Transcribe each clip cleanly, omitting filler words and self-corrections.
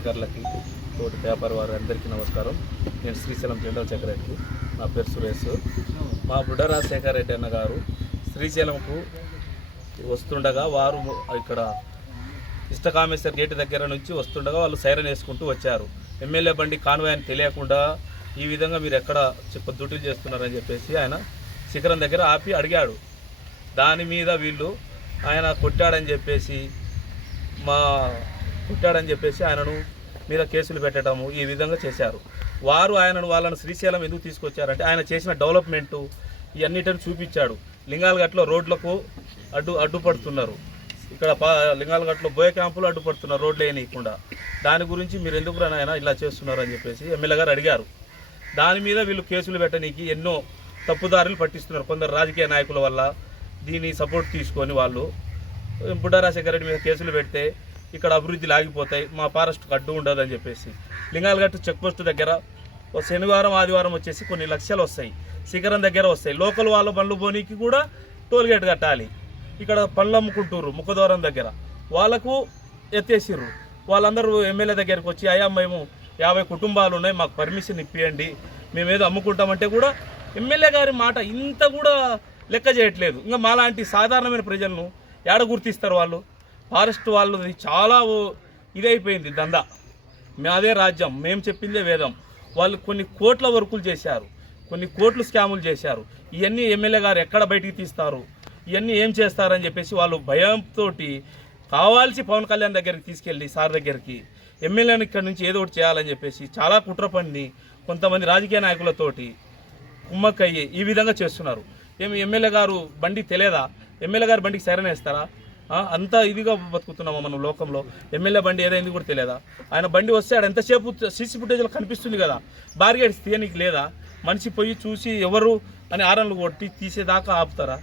విలేకరులకి తోటి వ్యాపార వారు అందరికీ నమస్కారం. నేను శ్రీశైలం జనరల్ సెక్రటరీ. నా పేరు సురేష్. మా బుడ్డ రాజశేఖర రెడ్డి అన్న గారు శ్రీశైలంకు వస్తుండగా వారు ఇక్కడ ఇష్టకామేశ్వర్ గేటు దగ్గర నుంచి వస్తుండగా వాళ్ళు సైరన్ వేసుకుంటూ వచ్చారు. ఎమ్మెల్యే బండి కాన్వాయ్ అని తెలియకుండా ఈ విధంగా మీరు ఎక్కడ డ్యూటీలు చేస్తున్నారని చెప్పేసి ఆయన శిఖరం దగ్గర ఆపి అడిగాడు. దాని మీద వీళ్ళు ఆయన కొట్టాడని చెప్పేసి ఆయనను మీద కేసులు పెట్టడము ఈ విధంగా చేశారు. వారు వాళ్ళని శ్రీశైలం ఎందుకు తీసుకొచ్చారంటే ఆయన చేసిన డెవలప్మెంటు ఇవన్నిటిని చూపించాడు. లింగాలగట్లో రోడ్లకు అడ్డుపడుతున్నారు. ఇక్కడ లింగాలగట్లో బోయ క్యాంపులు అడ్డుపడుతున్నారు రోడ్లు వేయనీయకుండా. దాని గురించి మీరు ఎందుకు ఆయన ఇలా చేస్తున్నారు అని చెప్పేసి ఎమ్మెల్యే గారు అడిగారు. దాని మీద వీళ్ళు కేసులు పెట్టడానికి ఎన్నో తప్పుదారులు పట్టిస్తున్నారు. కొందరు రాజకీయ నాయకుల వల్ల దీన్ని సపోర్ట్ తీసుకొని వాళ్ళు బుడ్డ రాజశేఖర రెడ్డి మీద కేసులు పెడితే ఇక్కడ అభివృద్ధి ఆగిపోతాయి, మా ఫారెస్ట్కి అడ్డు ఉండదు అని చెప్పేసి లింగాలగట్టు చెక్పోస్ట్ దగ్గర శనివారం ఆదివారం వచ్చేసి కొన్ని లక్షలు వస్తాయి. శిఖరం దగ్గర వస్తాయి. లోకల్ వాళ్ళ బండ్లు పోనీకి కూడా టోల్గేట్ కట్టాలి. ఇక్కడ పళ్ళు అమ్ముకుంటారు ముఖద్వారం దగ్గర, వాళ్ళకు ఎత్తేసిర్రు. వాళ్ళందరూ ఎమ్మెల్యే దగ్గరికి వచ్చి అయ్యా మేము 50 కుటుంబాలు ఉన్నాయి, మాకు పర్మిషన్ ఇప్పియండి, మేమేదో అమ్ముకుంటామంటే కూడా ఎమ్మెల్యే గారి మాట ఇంత కూడా లెక్క చేయట్లేదు. ఇంకా మాలాంటి సాధారణమైన ప్రజలను ఏడ గుర్తిస్తారు వాళ్ళు? ఫారెస్ట్ వాళ్ళది చాలా ఇదైపోయింది దందా. అదే రాజ్యం, మేము చెప్పిందే వేదం. వాళ్ళు కొన్ని కోట్ల వర్కులు చేశారు, కొన్ని కోట్లు స్కాములు చేశారు. ఇవన్నీ ఎమ్మెల్యే గారు ఎక్కడ బయటికి తీస్తారు, ఇవన్నీ ఏం చేస్తారని చెప్పేసి వాళ్ళు భయంతో కావాల్సి పవన్ కళ్యాణ్ దగ్గరికి తీసుకెళ్ళి సార్ దగ్గరికి ఎమ్మెల్యేని ఇక్కడ నుంచి ఏదో ఒకటి చేయాలని చెప్పేసి చాలా కుట్ర పన్ని కొంతమంది రాజకీయ నాయకులతోటి కుమ్మక్కయ్యి ఈ విధంగా చేస్తున్నారు. ఎమ్మెల్యే గారు బండి తెలియదా? ఎమ్మెల్యే గారు బండికి సైరన్ వేస్తారా? అంత ఇదిగా బతుకుతున్నామా మనం లోకంలో? ఎమ్మెల్యే బండి ఏదైంది కూడా తెలియదా? ఆయన బండి వస్తే ఆడ ఎంతసేపు సీసీ ఫుటేజ్లో కనిపిస్తుంది కదా, బార్గేట్స్ తీయనికి లేదా? మనిషి పోయి చూసి ఎవరు అని ఆరన్లు కొట్టి తీసేదాకా ఆపుతారా?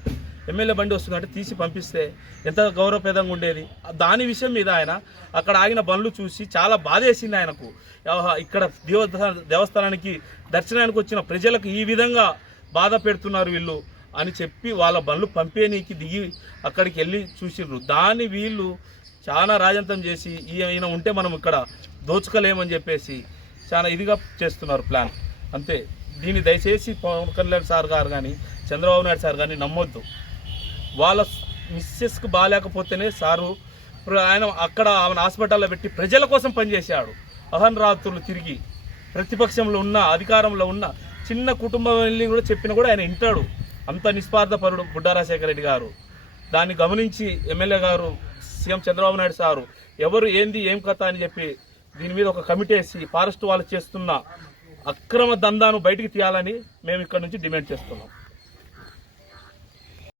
ఎమ్మెల్యే బండి వస్తుందంటే తీసి పంపిస్తే ఎంత గౌరవప్రదంగా ఉండేది. దాని విషయం మీద ఆయన అక్కడ ఆగిన బండ్లు చూసి చాలా బాధేసింది ఆయనకు. ఇక్కడ దేవస్థానానికి దర్శనానికి వచ్చిన ప్రజలకు ఈ విధంగా బాధ పెడుతున్నారు వీళ్ళు అని చెప్పి వాళ్ళ బండ్లు పంపేనీకి దిగి అక్కడికి వెళ్ళి చూసిర్రు. దాన్ని వీళ్ళు చాలా రాజంతం చేసి ఈయన ఉంటే మనం ఇక్కడ దోచుకోలేమని చెప్పేసి చాలా ఇదిగా చేస్తున్నారు ప్లాన్. అంతే. దీన్ని దయచేసి పవన్ కళ్యాణ్ సార్ గారు కానీ చంద్రబాబు నాయుడు సార్ కానీ నమ్మొద్దు. వాళ్ళ మిస్సెస్కి బాగాలేకపోతేనే సారు ఆయన ఆమెను హాస్పిటల్లో పెట్టి ప్రజల కోసం పనిచేశాడు. అహర్రాత్రులు తిరిగి ప్రతిపక్షంలో ఉన్న అధికారంలో ఉన్న చిన్న కుటుంబం వెళ్ళి కూడా చెప్పినా కూడా ఆయన వింటాడు. అంత నిస్వార్థపరుడు బుడ్డ రాజశేఖర రెడ్డి గారు. దాన్ని గమనించి ఎమ్మెల్యే గారు సీఎం చంద్రబాబు నాయుడు సారు ఎవరు ఏంది ఏం కథ అని చెప్పి దీని మీద ఒక కమిటీ వేసి ఫారెస్ట్ వాళ్ళు చేస్తున్న అక్రమ దందాను బయటికి తీయాలని మేము ఇక్కడ నుంచి డిమాండ్ చేస్తున్నాం.